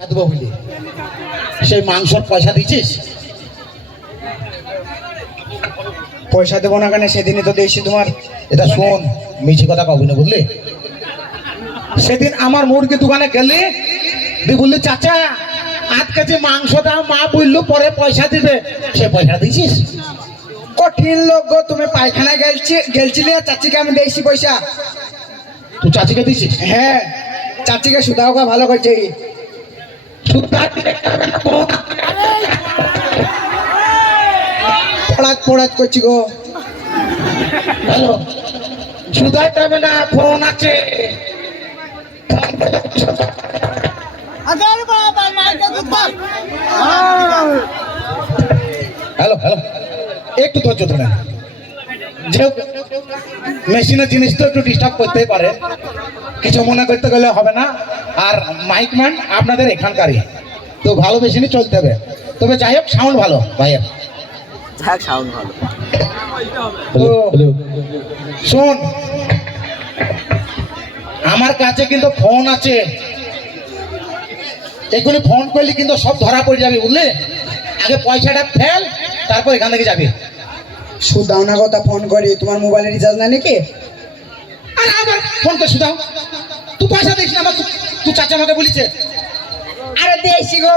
দেবো বুঝলি, সেই মাংসর পয়সা দিচ্ছিস? পয়সা দেবো না কেন? সেদিনই তো দিয়েছি তোমার। এটা শোন, মিছি কথা কবি না বুঝলি। সেদিন আমার মুরগি দোকানে গেলি, দিয়ে বললি চাচা 8 কেজি মাংস দাও, মা বললো পরে পয়সা দিবে, সে পয়সা দিছিস? কঠিন লোক গো, তুমি পায়খানায় গেলছিলে আর চাচিকে আমি দিয়েছি পয়সা। তুই চাচিকে দিছিস? হ্যাঁ, চাচিকে সুদাও গা ভালো করছে। পড়াত পড়াত করছি গো। হ্যালো, সুদাই যাবে না, ফোন আছে। হ্যালো হ্যালো, একটু ধৈর্য ধরে। যেহেতু মেশিনের জিনিস তো একটু ডিস্টার্ব করতেই পারে, কিছু মনে করতে গেলে হবে না। আর মাইকম্যান আপনাদের এখানকারই, তো ভালো মেশিনই চলতে হবে। তবে যাই হোক, সাউন্ড ভালো ভাইয়ের। সাউন্ড ভালো। তো শোন, আমার কাছে কিন্তু ফোন আছে, এগুলি ফোন করলে কিন্তু সব ধরা পড়ে যাবে বুঝলি। আগে পয়সাটা ফেল, তারপর এখান থেকে যাবি। সুদাও না কথা ফোন করি, তোমার মোবাইলে রিচার্জ নাই নাকি? আরে আবার ফোন করে শুধাও, তুই পয়সা দিস না আমার, তুই চাচা আমাকে বলিছে। আরে দিয়েছি গো।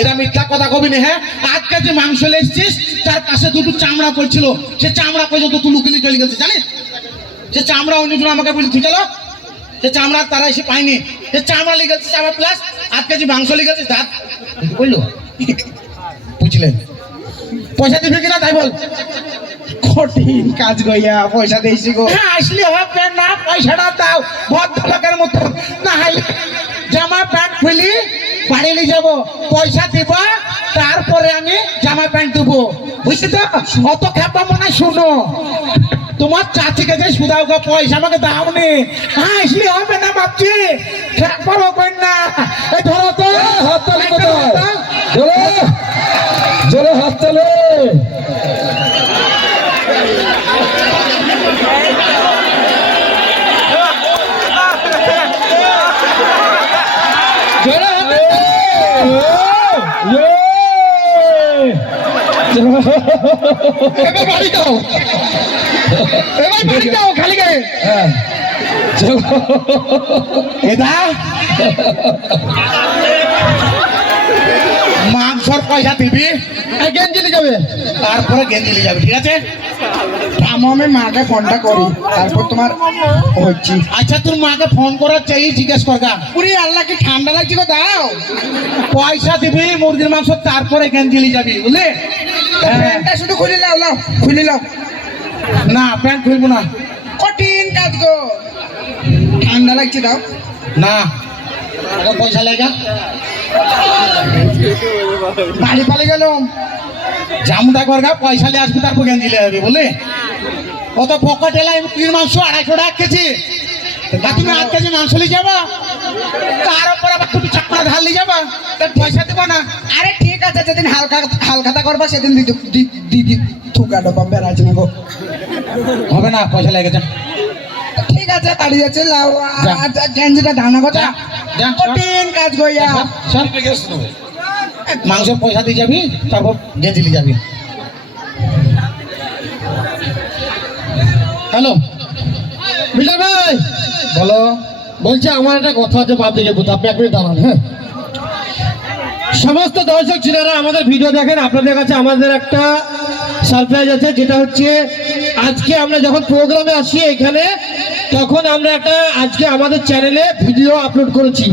এটা মিথ্যা কথা কবি না। হ্যাঁ, 8 কেজি মাংস এসছিস, তার কাছে দুটো চামড়া পড়ছিল, সে চামড়া পর্যন্ত তুই লুকিয়ে চলে গেছে জানিস। সে চামড়া অন্যজন আমাকে বলি তুই চলো, সে চামড়া তারা এসে পায়নি, সে চামড়া লিখেছে চামড়া প্লাস 8 কেজি মাংস লিখেছে দাঁত বললো। বুঝলেন? পয়সা দিবি কিনা তাই বল। কঠিন কাজ গইয়া, পয়সা দিয়েছি গো। হ্যাঁ, আসলে হবে না, পয়সাটা দাও ভদ্রলোকের মতো, না হলে জামা প্যান্ট খুলি বাড়ি নিয়ে যাবো, পয়সা দিব, তারপরে আমি জামা প্যান্ট দেবো, বুঝলি তো? অত খেপা মনে শুনো, তোমার চাচিকে যে সুদাও গো, পয়সা আমাকে দাও নি। হ্যাঁ, আসলে হবে না ভাবছি, খেপারও কই না। এই ধরো তো হাত তালি, জোরে হাত তালে। বাড়ি যাও, এবার বাড়ি যাও খালি গায়ে। এটা মাংসর পয়সা দিবি, গেঞ্জি নিয়ে যাবে, তারপরে গেঞ্জি নিয়ে যাবে, ঠিক আছে? আমি মাকে ফোনটা করি, তারপর তোমার হচ্ছি। আচ্ছা, তোর মাকে ফোন করার চাই, জিজ্ঞেস করগা। পুরি আল্লাহ কি ঠান্ডা লাগছে গো, দাও। পয়সা দিবি মুরগির মাংস, তারপরে গেঞ্জি নিয়ে যাবি, বুঝলি? প্যান্টটা শুধু খুলে নাও, নাও খুলে নাও। না, প্যান্ট খুলবো না। কঠিন কাজ গো, ঠান্ডা লাগছে, দাও। না, আগে পয়সা লেগা, বাড়ি পালে গেলাম। জামুটা করগা, পয়সা নিয়ে আসবি, তারপর গেঞ্জি নিয়ে যাবি, বুঝলি? কত পকেট এলাই মুরগির মাংস 250 টাকা কেজি, আর তুমি 8 কেজি মাংস নিয়ে যাবা, তার উপর আবার তুমি চাপড়া ধার নিয়ে যাবা, তার পয়সা দেবো না। আরে ঠিক আছে, যেদিন হালখাতা করবা সেদিন দিদি থুকা ডবা বেড়াচ্ছে না গো। হবে না, পয়সা লেগে যা। ঠিক আছে, দাঁড়িয়ে আছে, লাও। যা। গেঞ্জিটা ধারণা কথা, যা, কঠিন কাজ গইয়া। মাংসের পয়সা দিয়ে যাবি, তারপর গেঞ্জি নিয়ে যাবি। হ্যালো বিজয় ভাই, বলো। বলছি আমার একটা কথা আছে, বাদ দিকে আপনি 1 মিনিট দাঁড়ান। হ্যাঁ, সমস্ত দর্শক যারা আমাদের ভিডিও দেখেন, আপনাদের কাছে আমাদের একটা সারপ্রাইজ আছে, যেটা হচ্ছে আজকে আমরা যখন প্রোগ্রামে আসি এখানে, তখন আমরা আজকে আমাদের চ্যানেলে ভিডিও আপলোড করেছি,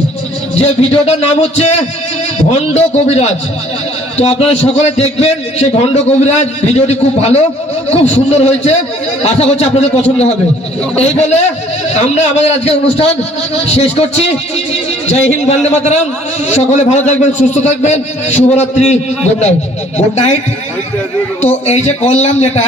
যে ভিডিওটার নাম হচ্ছে ভণ্ড কবিরাজ। তো আপনারা সকলে দেখবেন সেই ভণ্ড কবিরাজ ভিডিওটি, খুব ভালো, খুব সুন্দর হয়েছে, আশা করছি আপনাদের পছন্দ হবে। এই বলে আমরা আমাদের আজকের অনুষ্ঠান শেষ করছি। জয় হিন্দ, বন্দে মাতরম। সকলে ভালো থাকবেন, সুস্থ থাকবেন, শুভরাত্রি, গুড নাইট। Good night. তো এই যে করলাম যেটা